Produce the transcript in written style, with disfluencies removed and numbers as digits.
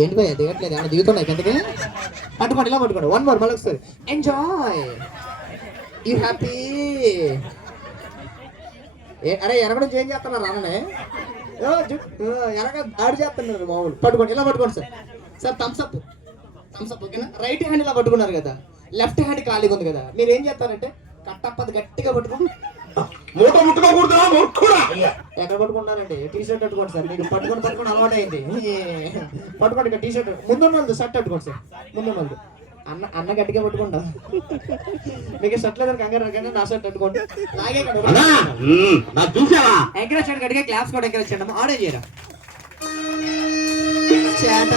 ఏంటి భయ దిగట్లేదు ఏమన్నా దిగుతున్నాయి కిందకి పట్టుకోండి ఇలా పట్టుకోండి 1 more మళ్ళీ ఒకసారి ఎంజాయ్ యూ హ్యాపీ అరే ఎనగడం చేంజ్ చేస్తున్నారు రాననే ఎనగ దాడి చేస్తున్నారు మామూలు పట్టుకోండి ఇలా పట్టుకోండి సార్ థమ్స్అప్ ఓకేనా రైట్ హ్యాండ్ ఇలా పట్టుకున్నారు కదా లెఫ్ట్ హ్యాండ్ ఖాళీగా ఉంది కదా మీరు ఏం చేస్తారంటే కట్టప్పది గట్టిగా పట్టుకో ఎక్కడ పట్టుకుంటారండి టీ షర్ట్ పెట్టుకోండి సార్ మీకు పట్టుకొని అలవాటు అయింది పట్టుకోండి ఇక టీ షర్ట్ ముందు షర్ట్ పెట్టుకోండి సార్ ముందు అన్న గట్టిగా పట్టుకుంటా మీకు షర్ట్ లేదని కంగారు నా షర్ట్ పెట్టుకోండి ఎంకరేజ్ చేయండి గట్టిగా క్లాస్ కూడా ఎంకరేజ్ చేయండి ఆడే చేయరా చేట